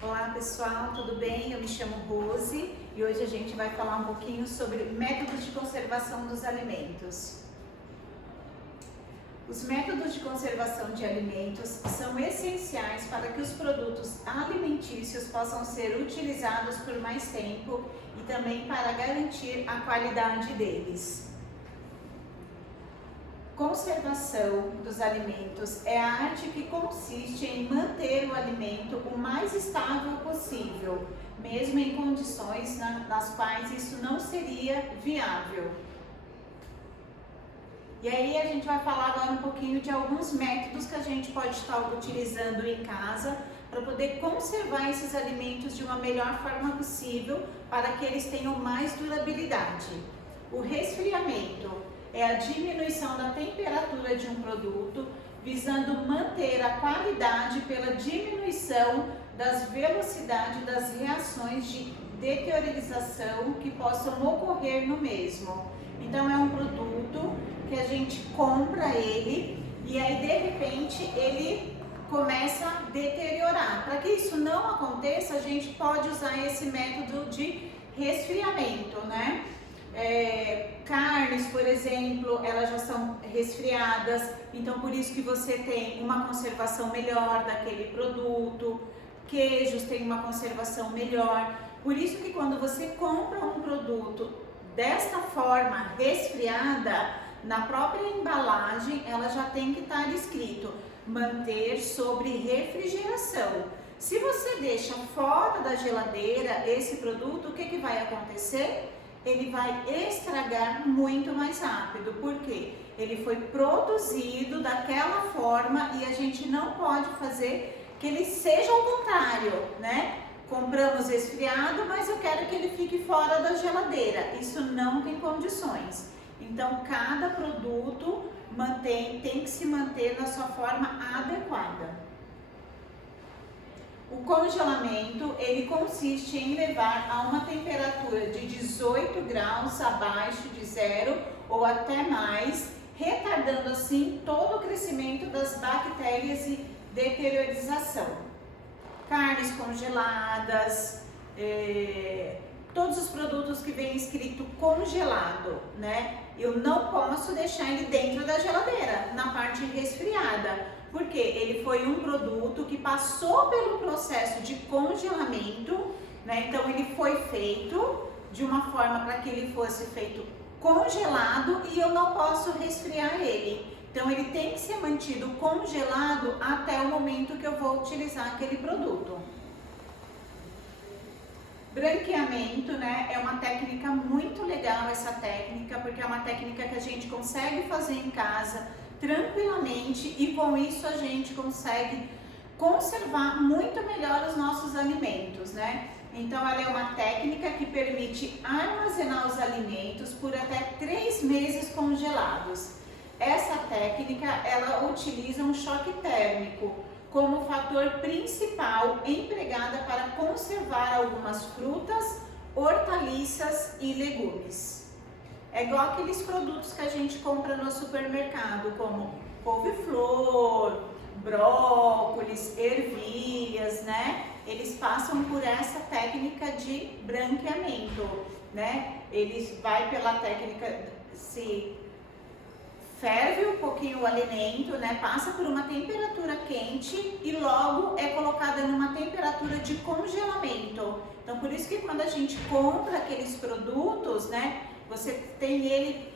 Olá pessoal, tudo bem? Eu me chamo Rose e hoje a gente vai falar um pouquinho sobre métodos de conservação dos alimentos. Os métodos de conservação de alimentos são essenciais para que os produtos alimentícios possam ser utilizados por mais tempo e também para garantir a qualidade deles. Conservação dos alimentos é a arte que consiste em manter o alimento o mais estável possível, mesmo em condições nas quais isso não seria viável. E aí a gente vai falar agora um pouquinho de alguns métodos que a gente pode estar utilizando em casa para poder conservar esses alimentos de uma melhor forma possível para que eles tenham mais durabilidade. O resfriamento é a diminuição da temperatura de um produto, visando manter a qualidade pela diminuição das velocidades das reações de deteriorização que possam ocorrer no mesmo. Então é um produto que a gente compra ele e aí de repente ele começa a deteriorar. Para que isso não aconteça, a gente pode usar esse método de resfriamento, né? Carnes, por exemplo, elas já são resfriadas, então por isso que você tem uma conservação melhor daquele produto. Queijos tem uma conservação melhor, por isso que quando você compra um produto desta forma resfriada, na própria embalagem ela já tem que estar escrito manter sobre refrigeração. Se você deixa fora da geladeira esse produto, o que vai acontecer? Ele vai estragar muito mais rápido, porque ele foi produzido daquela forma e a gente não pode fazer que ele seja ao contrário, né? Compramos resfriado, mas eu quero que ele fique fora da geladeira. Isso não tem condições. Então, cada produto tem que se manter na sua forma adequada. O congelamento, ele consiste em levar a uma temperatura de 18 graus abaixo de zero ou até mais, retardando assim todo o crescimento das bactérias e deteriorização. Carnes congeladas, todos os produtos que vem escrito congelado, né? Eu não posso deixar ele dentro da geladeira, na parte resfriada, porque ele foi um produto que passou pelo processo de congelamento, né? Então ele foi feito de uma forma para que ele fosse feito congelado e eu não posso resfriar ele. Então ele tem que ser mantido congelado até o momento que eu vou utilizar aquele produto. Branqueamento, né, é uma técnica muito legal essa técnica, porque é uma técnica que a gente consegue fazer em casa tranquilamente e com isso a gente consegue conservar muito melhor os nossos alimentos, né? Então ela é uma técnica que permite armazenar os alimentos por até 3 meses congelados. Essa técnica, ela utiliza um choque térmico como fator principal empregada para conservar algumas frutas, hortaliças e legumes. É igual aqueles produtos que a gente compra no supermercado, como couve-flor, brócolis, ervilhas, né? Eles passam por essa técnica de branqueamento, né? Eles vai pela técnica, se ferve um pouquinho o alimento, né? Passa por uma temperatura quente e logo é colocada numa temperatura de congelamento. Então, por isso que quando a gente compra aqueles produtos, né? Você tem ele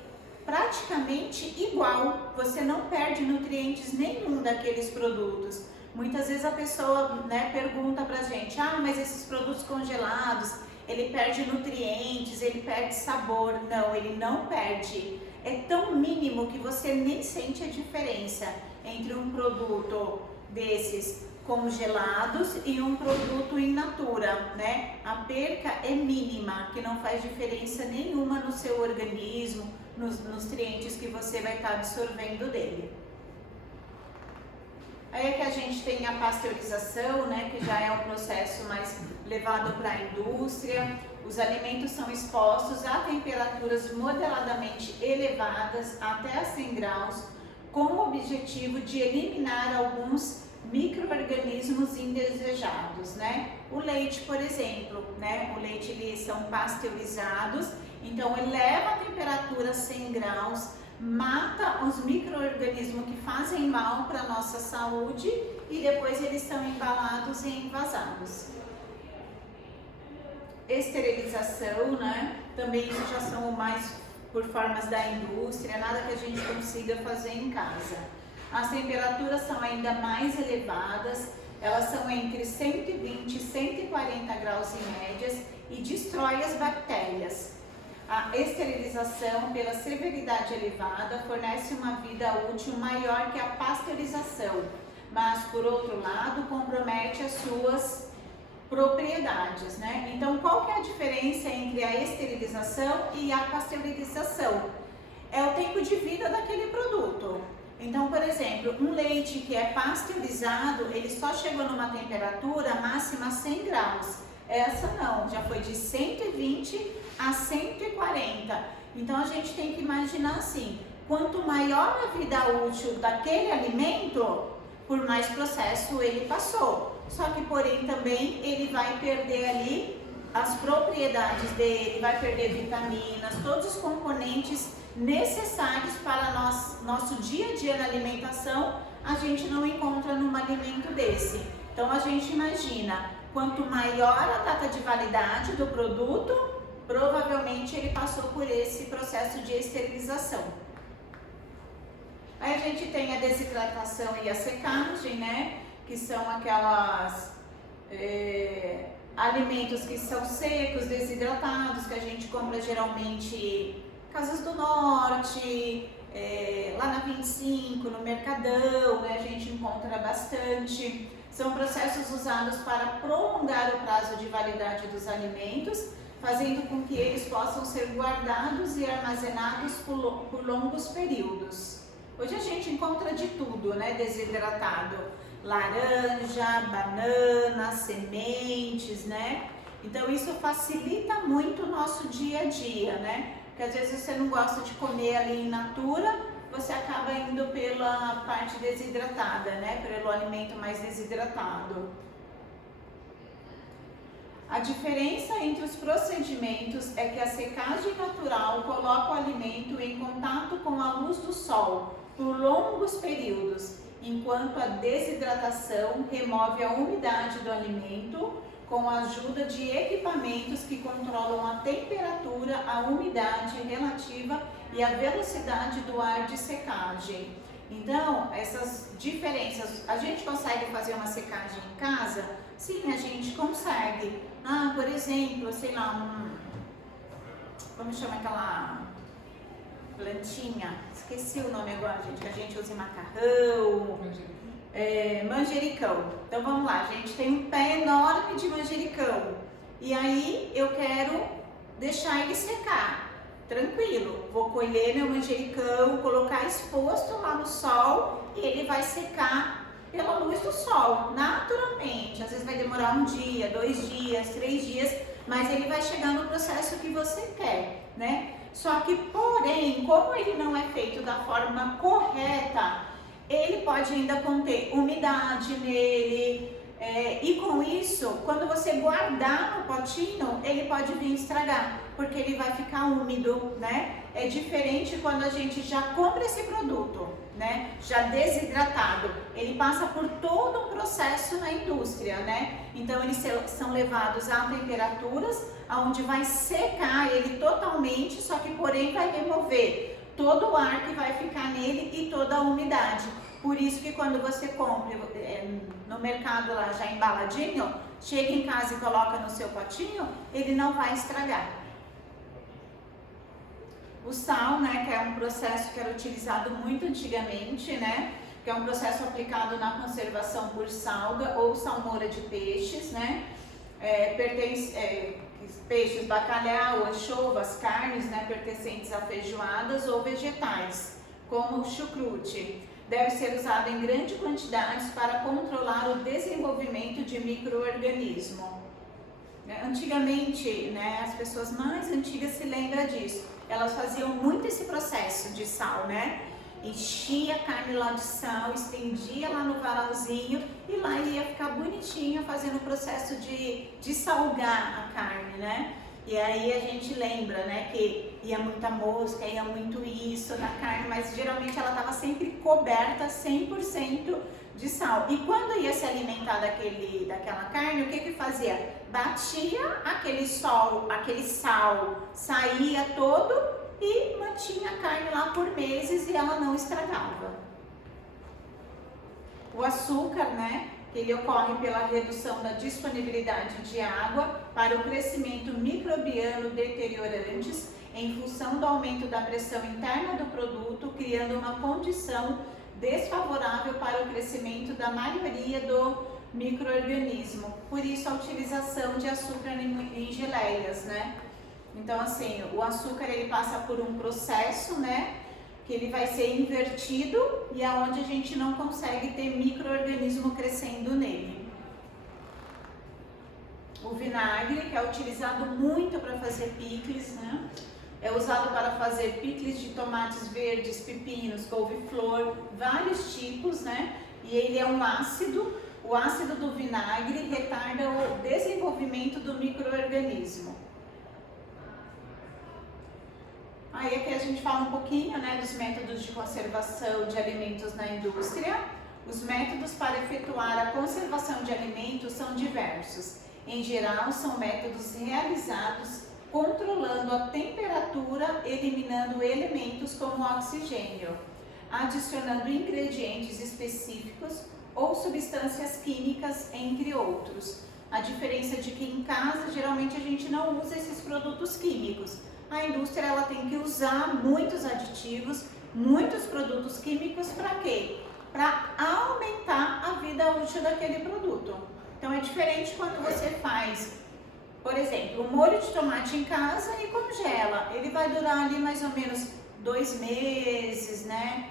praticamente igual, você não perde nutrientes nenhum daqueles produtos. Muitas vezes a pessoa, né, pergunta pra gente, mas esses produtos congelados, ele perde nutrientes, ele perde sabor. Não, ele não perde. É tão mínimo que você nem sente a diferença entre um produto desses congelados e um produto in natura, né? A perca é mínima, que não faz diferença nenhuma no seu organismo, nos nutrientes que você vai estar absorvendo dele. Aí é que a gente tem a pasteurização, né, que já é um processo mais levado para a indústria. Os alimentos são expostos a temperaturas moderadamente elevadas, até a 100 graus, com o objetivo de eliminar alguns micro-organismos indesejados, né? O leite, por exemplo, né? O leite, eles são pasteurizados, então eleva a temperatura a 100 graus, mata os micro-organismos que fazem mal para a nossa saúde e depois eles são embalados e envasados. Esterilização, né? Também isso já são mais por formas da indústria, nada que a gente consiga fazer em casa. As temperaturas são ainda mais elevadas, elas são entre 120 e 140 graus em médias e destrói as bactérias. A esterilização, pela severidade elevada, fornece uma vida útil maior que a pasteurização, mas, por outro lado, compromete as suas propriedades, né? Então, qual que é a diferença entre a esterilização e a pasteurização? É o tempo de vida daquele produto. Então, por exemplo, um leite que é pasteurizado, ele só chegou numa temperatura máxima 100 graus. Essa não, já foi de 120 a 140. Então, a gente tem que imaginar assim, quanto maior a vida útil daquele alimento, por mais processo ele passou. Só que, porém, também ele vai perder ali as propriedades dele, vai perder vitaminas, todos os componentes necessários para nosso dia a dia na alimentação, a gente não encontra num alimento desse. Então, a gente imagina, quanto maior a data de validade do produto, provavelmente ele passou por esse processo de esterilização. Aí a gente tem a desidratação e a secagem, né? Que são aquelas alimentos que são secos, desidratados, que a gente compra geralmente em Casas do Norte, lá na 25, no Mercadão, né? A gente encontra bastante. São processos usados para prolongar o prazo de validade dos alimentos, fazendo com que eles possam ser guardados e armazenados por longos períodos. Hoje a gente encontra de tudo, né? Desidratado. Laranja, banana, sementes, né? Então isso facilita muito o nosso dia a dia, né? Porque às vezes você não gosta de comer ali in natura, você acaba indo pela parte desidratada, né? Pelo alimento mais desidratado. A diferença entre os procedimentos é que a secagem natural coloca o alimento em contato com a luz do sol por longos períodos, enquanto a desidratação remove a umidade do alimento com a ajuda de equipamentos que controlam a temperatura, a umidade relativa e a velocidade do ar de secagem. Então, essas diferenças, a gente consegue fazer uma secagem em casa? Sim, a gente consegue. Por exemplo, sei lá, como chama aquela plantinha? Esqueci o nome agora, gente, que a gente usa em macarrão. Manjericão. Então vamos lá, a gente tem um pé enorme de manjericão e aí eu quero deixar ele secar, tranquilo, vou colher meu manjericão, colocar exposto lá no sol e ele vai secar pela luz do sol, naturalmente. Às vezes vai demorar 1 dia, 2 dias, 3 dias, mas ele vai chegar no processo que você quer, né? Só que, porém, como ele não é feito da forma correta, ele pode ainda conter umidade nele, e com isso, quando você guardar no potinho, ele pode vir estragar, porque ele vai ficar úmido, né? É diferente quando a gente já compra esse produto, né? Já desidratado, ele passa por todo um processo na indústria, né? Então eles são levados a temperaturas onde vai secar ele totalmente, só que porém vai remover todo o ar que vai ficar nele e toda a umidade. Por isso que quando você compra no mercado lá já embaladinho, chega em casa e coloca no seu potinho, ele não vai estragar. O sal, né, que é um processo que era utilizado muito antigamente, né, que é um processo aplicado na conservação por salga ou salmoura de peixes, né, peixes, bacalhau, anchovas, carnes, né, pertencentes a feijoadas ou vegetais, como o chucrute. Deve ser usado em grandes quantidades para controlar o desenvolvimento de micro-organismo. Antigamente, né, as pessoas mais antigas se lembram disso. Elas faziam muito esse processo de sal, né? enchia a carne lá de sal, estendia lá no varalzinho e lá ia ficar bonitinho fazendo o processo de salgar a carne, né? E aí a gente lembra, né, que ia muita mosca, ia muito isso na carne, mas geralmente ela estava sempre coberta 100% de sal. E quando ia se alimentar daquela carne, o que que fazia? Batia aquele sal, saía todo e mantinha a carne lá por meses e ela não estragava. O açúcar, né, ele ocorre pela redução da disponibilidade de água para o crescimento microbiano deteriorantes em função do aumento da pressão interna do produto, criando uma condição desfavorável para o crescimento da maioria do micro-organismo. Por isso a utilização de açúcar em geleias, né? Então assim, o açúcar ele passa por um processo, né, que ele vai ser invertido e aonde a gente não consegue ter micro-organismo crescendo nele. O vinagre, que é utilizado muito para fazer picles, né? É usado para fazer picles de tomates verdes, pepinos, couve-flor, vários tipos, né? E ele é um ácido. O ácido do vinagre retarda o desenvolvimento do micro-organismo. Aí aqui a gente fala um pouquinho, né, dos métodos de conservação de alimentos na indústria. Os métodos para efetuar a conservação de alimentos são diversos. Em geral, são métodos realizados controlando a temperatura, eliminando elementos como oxigênio, adicionando ingredientes específicos ou substâncias químicas, entre outros. A diferença é de que em casa, geralmente a gente não usa esses produtos químicos. A indústria ela tem que usar muitos aditivos, muitos produtos químicos para quê? Para aumentar a vida útil daquele produto. Então é diferente quando você faz, por exemplo, um molho de tomate em casa e congela. Ele vai durar ali mais ou menos 2 meses, né?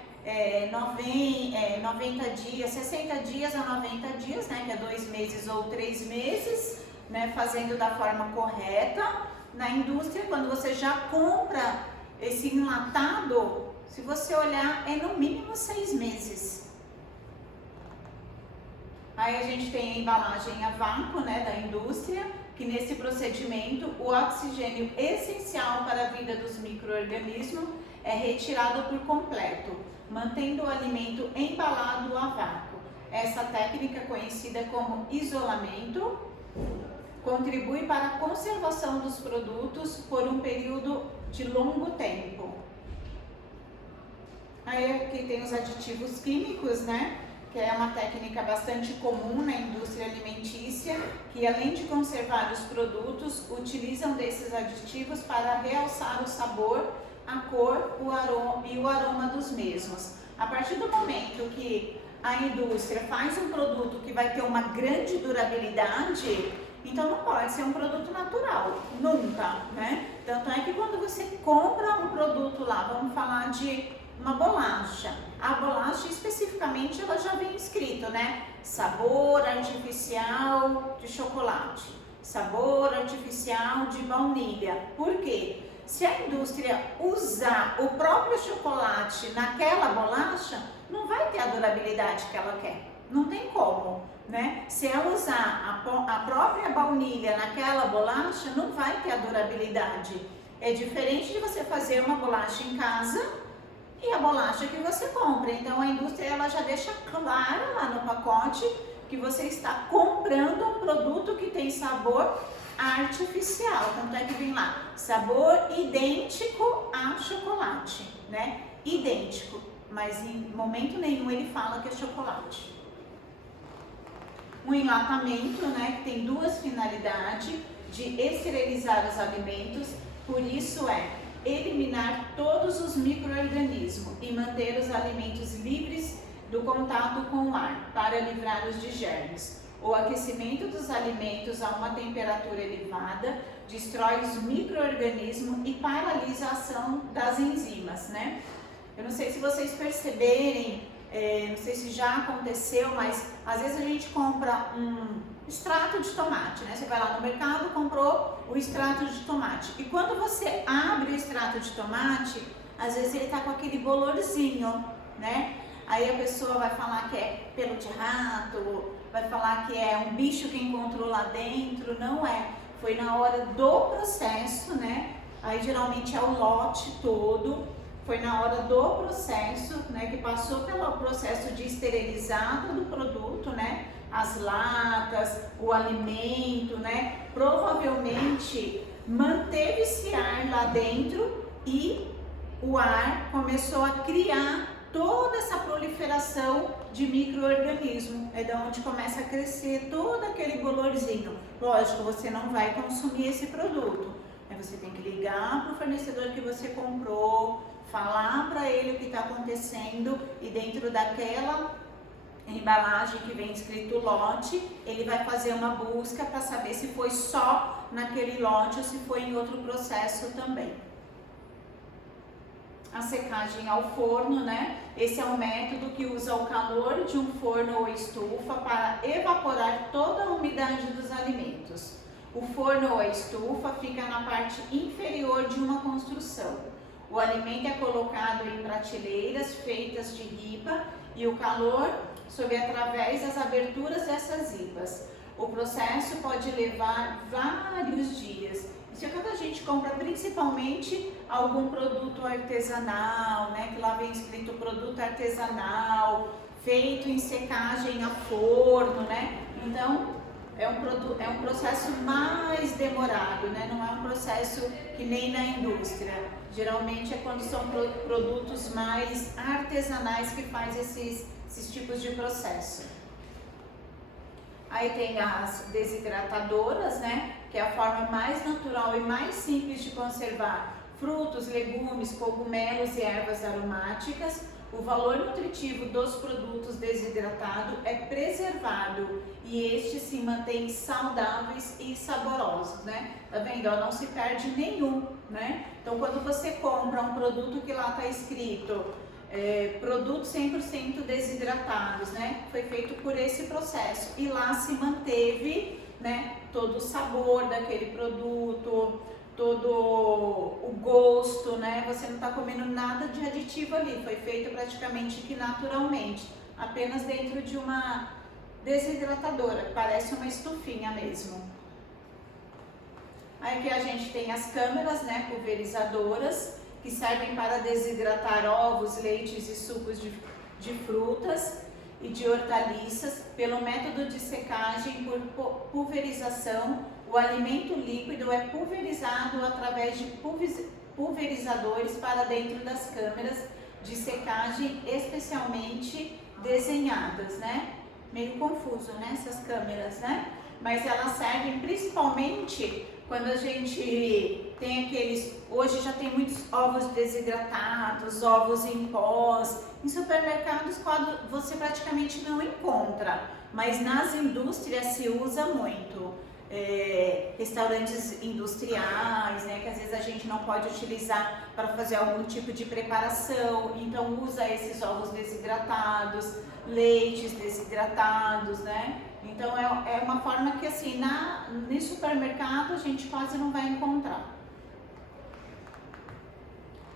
90 dias, 60 dias a 90 dias, né? Que é 2 meses ou 3 meses, né? Fazendo da forma correta. Na indústria, quando você já compra esse enlatado, se você olhar, é no mínimo 6 meses. Aí a gente tem a embalagem a vácuo, né, da indústria, que nesse procedimento o oxigênio essencial para a vida dos micro-organismos é retirado por completo, mantendo o alimento embalado a vácuo. Essa técnica é conhecida como isolamento, contribui para a conservação dos produtos por um período de longo tempo. Aí aqui tem os aditivos químicos, né? Que é uma técnica bastante comum na indústria alimentícia, que além de conservar os produtos, utilizam desses aditivos para realçar o sabor, a cor, o aroma dos mesmos. A partir do momento que a indústria faz um produto que vai ter uma grande durabilidade, então não pode ser um produto natural, nunca, né? Tanto é que quando você compra um produto lá, vamos falar de uma bolacha, a bolacha especificamente ela já vem escrito, né? Sabor artificial de chocolate, sabor artificial de baunilha. Por quê? Se a indústria usar o próprio chocolate naquela bolacha, não vai ter a durabilidade que ela quer, não tem como. Né? Se ela usar a própria baunilha naquela bolacha, não vai ter a durabilidade. É diferente de você fazer uma bolacha em casa e a bolacha que você compra. Então a indústria ela já deixa claro lá no pacote que você está comprando um produto que tem sabor artificial. Tanto é que vem lá, sabor idêntico a chocolate, né? Idêntico, mas em momento nenhum ele fala que é chocolate. Um enlatamento, né, que tem duas finalidades, de esterilizar os alimentos, por isso é eliminar todos os micro-organismos e manter os alimentos livres do contato com o ar, para livrar-os de germes. O aquecimento dos alimentos a uma temperatura elevada destrói os micro-organismos e paralisa a ação das enzimas, né? Eu não sei se vocês perceberem, não sei se já aconteceu, mas às vezes a gente compra um extrato de tomate, né? Você vai lá no mercado, comprou o extrato de tomate. E quando você abre o extrato de tomate, às vezes ele tá com aquele bolorzinho. né? Aí a pessoa vai falar que é pelo de rato, vai falar que é um bicho que encontrou lá dentro, não é. Foi na hora do processo, né? Aí geralmente é o lote todo, foi na hora do processo, né? Que passou pelo processo de esterilizado do produto, né? As latas, o alimento, né? Provavelmente manteve esse ar lá dentro e o ar começou a criar toda essa proliferação de micro-organismo. É da onde começa a crescer todo aquele bolorzinho. Lógico, você não vai consumir esse produto. Aí você tem que ligar para o fornecedor que você comprou, falar para ele o que está acontecendo e dentro daquela embalagem que vem escrito lote, ele vai fazer uma busca para saber se foi só naquele lote ou se foi em outro processo também. A secagem ao forno, né? Esse é um método que usa o calor de um forno ou estufa para evaporar toda a umidade dos alimentos. O forno ou a estufa fica na parte inferior de uma construção. O alimento é colocado em prateleiras feitas de ripa e o calor sobe através das aberturas dessas ripas. O processo pode levar vários dias. Isso é quando a gente compra principalmente algum produto artesanal, né? Que lá vem escrito produto artesanal, feito em secagem a forno, né? Então é um processo mais demorado, né? Não é um processo que nem na indústria. Geralmente é quando são produtos mais artesanais que faz esses tipos de processo. Aí tem as desidratadoras, né? Que é a forma mais natural e mais simples de conservar frutos, legumes, cogumelos e ervas aromáticas. O valor nutritivo dos produtos desidratados é preservado e estes se mantêm saudáveis e saborosos, né? Tá vendo? Ó, não se perde nenhum, né? Então, quando você compra um produto que lá tá escrito produtos 100% desidratados, né? Foi feito por esse processo e lá se manteve, né? Todo o sabor daquele produto, todo o gosto, né? Você não está comendo nada de aditivo ali, foi feito praticamente que naturalmente, apenas dentro de uma desidratadora, parece uma estufinha mesmo. Aí aqui a gente tem as câmeras, né? Pulverizadoras, que servem para desidratar ovos, leites e sucos de frutas e de hortaliças. Pelo método de secagem por pulverização, o alimento líquido é pulverizado através de pulverizadores para dentro das câmeras de secagem especialmente desenhadas, né? Meio confuso, né? Essas câmeras, né? Mas elas servem principalmente quando a gente tem aqueles... Hoje já tem muitos ovos desidratados, ovos em pós. Em supermercados você praticamente não encontra, mas nas indústrias se usa muito. Restaurantes industriais, né, que às vezes a gente não pode utilizar para fazer algum tipo de preparação, então usa esses ovos desidratados, leites desidratados, né? Então é uma forma que assim, no supermercado a gente quase não vai encontrar.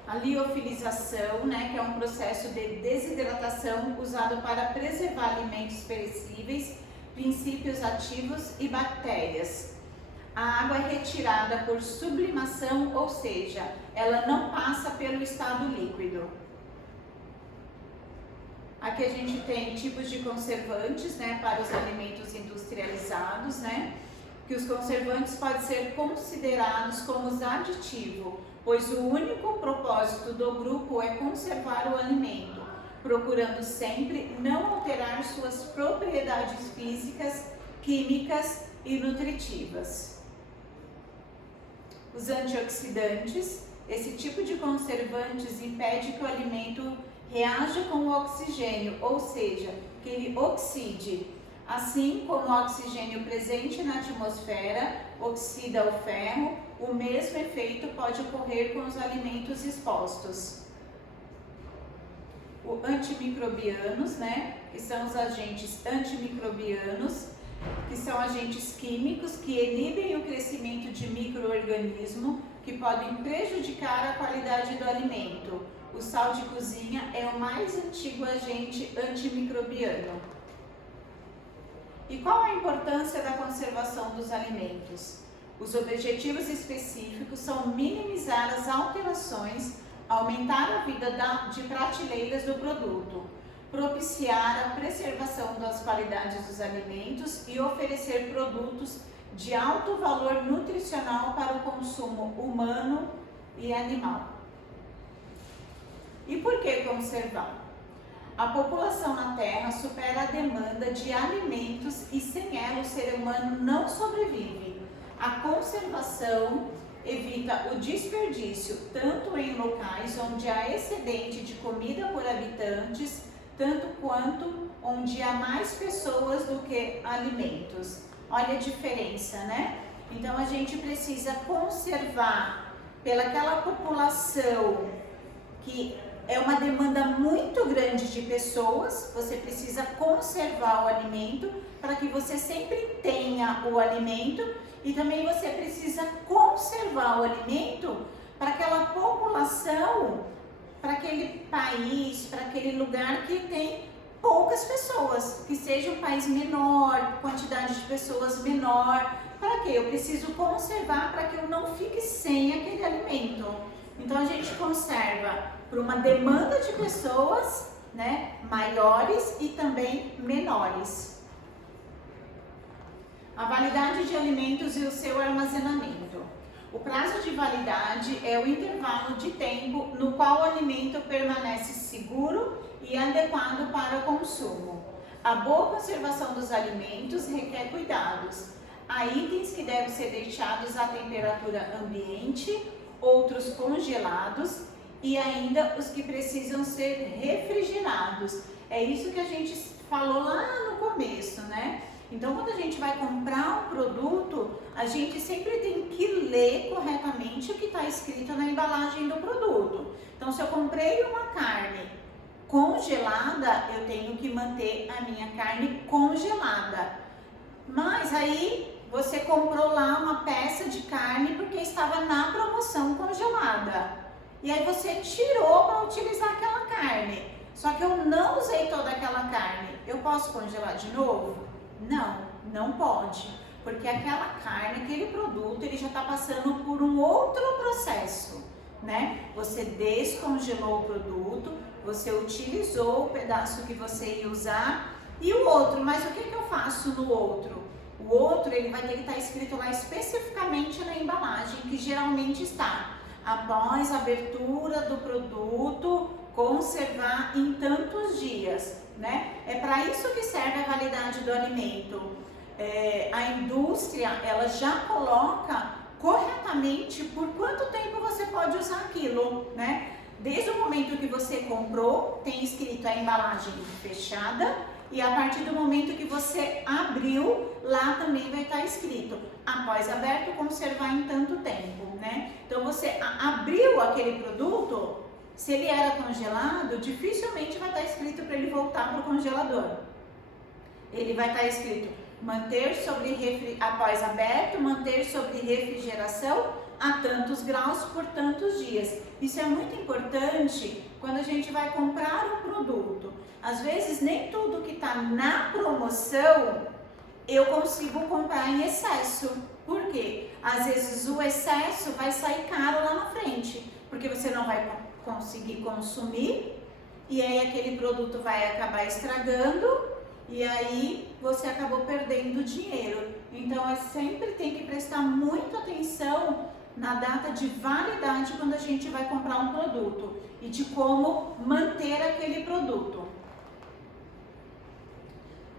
A liofilização, né, que é um processo de desidratação usado para preservar alimentos perecíveis, princípios ativos e bactérias. A água é retirada por sublimação, ou seja, ela não passa pelo estado líquido. Aqui a gente tem tipos de conservantes, né, para os alimentos industrializados, né, que os conservantes podem ser considerados como os aditivos, pois o único propósito do grupo é conservar o alimento, procurando sempre não alterar suas propriedades físicas, químicas e nutritivas. Os antioxidantes, esse tipo de conservantes impede que o alimento reaja com o oxigênio, ou seja, que ele oxide. Assim como o oxigênio presente na atmosfera oxida o ferro, o mesmo efeito pode ocorrer com os alimentos expostos. Os antimicrobianos, né, que são os agentes antimicrobianos, que são agentes químicos que inibem o crescimento de micro-organismos que podem prejudicar a qualidade do alimento. o sal de cozinha é o mais antigo agente antimicrobiano. E qual a importância da conservação dos alimentos? Os objetivos específicos são minimizar as alterações, aumentar a vida de prateleiras do produto, propiciar a preservação das qualidades dos alimentos e oferecer produtos de alto valor nutricional para o consumo humano e animal. E por que conservar? A população na Terra supera a demanda de alimentos e sem ela o ser humano não sobrevive. A conservação evita o desperdício tanto em locais onde há excedente de comida por habitantes, tanto quanto onde há mais pessoas do que alimentos. Olha a diferença, né? Então a gente precisa conservar pelaquela população que é uma demanda muito grande de pessoas, você precisa conservar o alimento para que você sempre tenha o alimento e também você precisa conservar o alimento para aquela população, para aquele país, para aquele lugar que tem poucas pessoas, que seja um país menor, quantidade de pessoas menor. Para quê? Eu preciso conservar para que eu não fique sem aquele alimento. Então a gente conserva por uma demanda de pessoas, né, maiores e também menores. A validade de alimentos e o seu armazenamento. O prazo de validade é o intervalo de tempo no qual o alimento permanece seguro e adequado para o consumo. A boa conservação dos alimentos requer cuidados. Há itens que devem ser deixados à temperatura ambiente, outros congelados e ainda os que precisam ser refrigerados. É isso que a gente falou lá no começo, né? Então, quando a gente vai comprar um produto, a gente sempre tem que ler corretamente o que está escrito na embalagem do produto. Então, se eu comprei uma carne congelada, eu tenho que manter a minha carne congelada. Mas aí você comprou lá uma peça de carne porque estava na promoção congelada. E aí você tirou para utilizar aquela carne. Só que eu não usei toda aquela carne. Eu posso congelar de novo? Não, não pode. Porque aquela carne, aquele produto, ele já está passando por um outro processo, né? Você descongelou o produto, você utilizou o pedaço que você ia usar e o outro. Mas o que eu faço no outro? O outro, ele vai ter que estar escrito lá especificamente na embalagem, que geralmente está após a abertura do produto, conservar em tantos dias, né? É para isso que serve a validade do alimento. A indústria, ela já coloca corretamente por quanto tempo você pode usar aquilo, né? Desde o momento que você comprou, tem escrito a embalagem fechada, e a partir do momento que você abriu, lá também vai estar escrito, após aberto, conservar em tanto tempo, né? Então você abriu aquele produto, se ele era congelado, dificilmente vai estar escrito para ele voltar para o congelador. Ele vai estar escrito, após aberto, manter sobre refrigeração a tantos graus por tantos dias. Isso é muito importante quando a gente vai comprar um produto. Às vezes nem tudo que está na promoção eu consigo comprar em excesso. Por quê? Às vezes o excesso vai sair caro lá na frente, porque você não vai conseguir consumir e aí aquele produto vai acabar estragando e aí você acabou perdendo dinheiro. Então sempre tem que prestar muita atenção na data de validade quando a gente vai comprar um produto e de como manter aquele produto.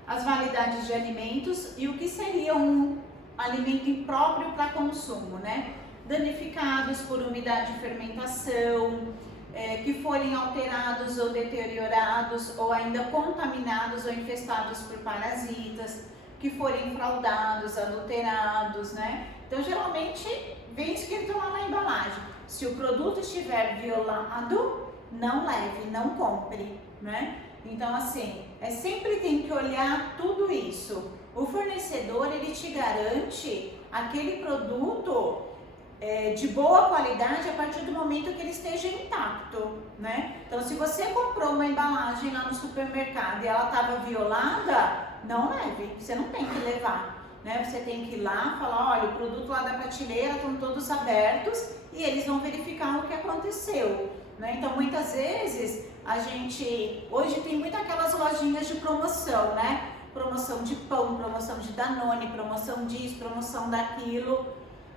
As validades de alimentos e o que seria um alimento impróprio para consumo, né? Danificados por umidade e fermentação, que forem alterados ou deteriorados ou ainda contaminados ou infestados por parasitas, que forem fraudados, adulterados, né? Então, geralmente, vem escrito lá na embalagem, se o produto estiver violado, não leve, não compre, né? Então, assim, sempre tem que olhar tudo isso. O fornecedor, ele te garante aquele produto de boa qualidade a partir do momento que ele esteja intacto, né? Então, se você comprou uma embalagem lá no supermercado e ela estava violada, não leve, você não tem que levar, né? Você tem que ir lá falar, olha, o produto lá da prateleira estão todos abertos e eles vão verificar o que aconteceu, né? Então, muitas vezes, hoje tem muito aquelas lojinhas de promoção, né? Promoção de pão, promoção de Danone, promoção disso, promoção daquilo.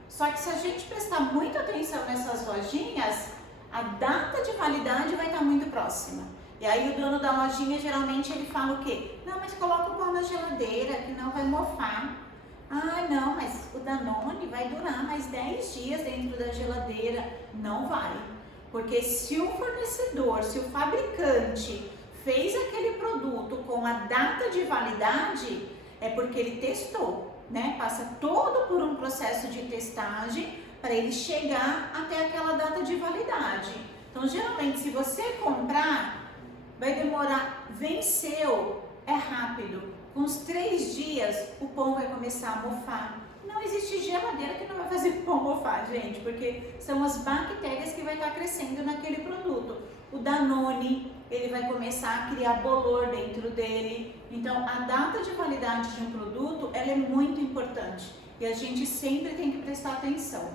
Só que se a gente prestar muita atenção nessas lojinhas, a data de validade vai estar muito próxima. E aí o dono da lojinha, geralmente, ele fala o quê? Não, mas coloca o pão na geladeira, que não vai mofar. Ah, não, mas o Danone vai durar mais 10 dias dentro da geladeira. Não vai. Porque se o fornecedor, se o fabricante fez aquele produto com a data de validade, é porque ele testou, né? Passa todo por um processo de testagem para ele chegar até aquela data de validade. Então, geralmente, se você comprar, vai demorar, venceu, é rápido. Com uns 3 dias, o pão vai começar a mofar. Não existe geladeira que não vai fazer pão mofar, gente, porque são as bactérias que vai estar crescendo naquele produto. O Danone, ele vai começar a criar bolor dentro dele. Então, a data de validade de um produto, ela é muito importante e a gente sempre tem que prestar atenção.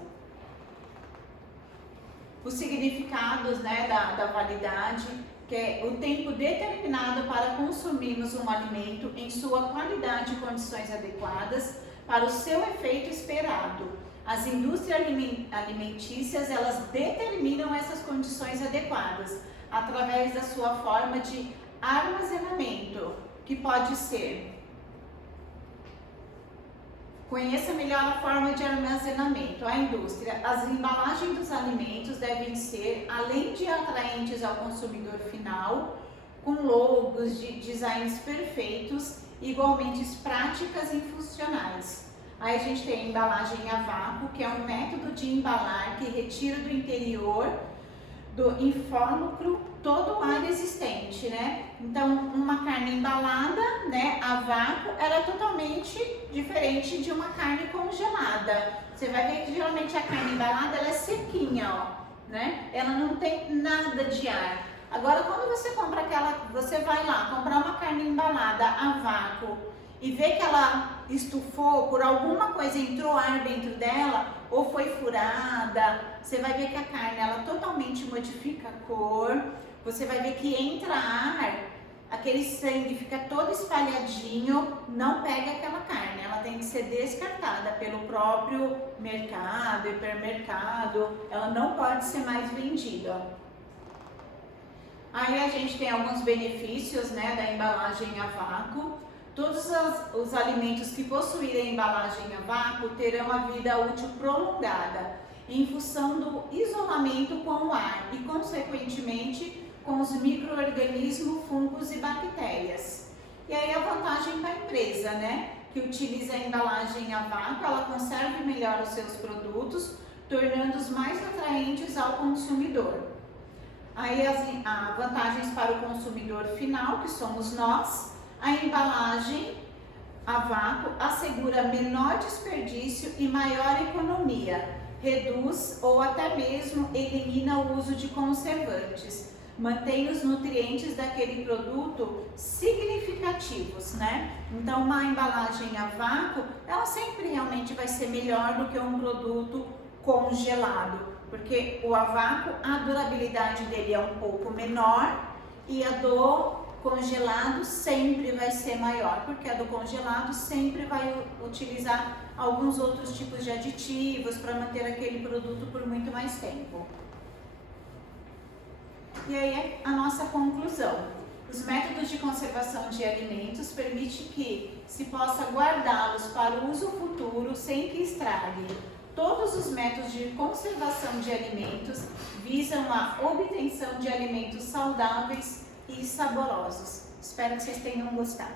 Os significados, né, da validade, que é o tempo determinado para consumirmos um alimento em sua qualidade e condições adequadas para o seu efeito esperado. As indústrias alimentícias, elas determinam essas condições adequadas através da sua forma de armazenamento, que pode ser: conheça melhor a forma de armazenamento. A indústria, as embalagens dos alimentos devem ser, além de atraentes ao consumidor final, com logos de designs perfeitos, igualmente práticas e funcionais. Aí a gente tem a embalagem a vácuo, que é um método de embalar que retira do interior do invólucro todo o ar existente, né? Então, uma carne embalada, né, a vácuo, ela é totalmente diferente de uma carne congelada. Você vai ver que geralmente a carne embalada, ela é sequinha, ó, né? Ela não tem nada de ar. Agora, quando você compra você vai lá comprar uma carne embalada a vácuo e vê que ela estufou, por alguma coisa entrou ar dentro dela, ou foi furada, você vai ver que a carne, ela totalmente modifica a cor, você vai ver que entra ar, aquele sangue fica todo espalhadinho, não pega aquela carne, ela tem que ser descartada pelo próprio mercado, hipermercado, ela não pode ser mais vendida. Aí a gente tem alguns benefícios, né, da embalagem a vácuo. Todos os alimentos que possuírem embalagem a vácuo terão a vida útil prolongada em função do isolamento com o ar e, consequentemente, com os micro-organismos, fungos e bactérias. E aí a vantagem para a empresa, né, que utiliza a embalagem a vácuo, ela conserva melhor os seus produtos, tornando-os mais atraentes ao consumidor. Aí as vantagens para o consumidor final, que somos nós: a embalagem a vácuo assegura menor desperdício e maior economia, reduz ou até mesmo elimina o uso de conservantes, mantém os nutrientes daquele produto significativos, né? Então, uma embalagem a vácuo, ela sempre realmente vai ser melhor do que um produto congelado, porque o a vácuo, a durabilidade dele é um pouco menor e a do congelado sempre vai ser maior, porque a do congelado sempre vai utilizar alguns outros tipos de aditivos para manter aquele produto por muito mais tempo. E aí é a nossa conclusão. Os métodos de conservação de alimentos permitem que se possa guardá-los para o uso futuro sem que estrague. Todos os métodos de conservação de alimentos visam a obtenção de alimentos saudáveis e saborosos. Espero que vocês tenham gostado.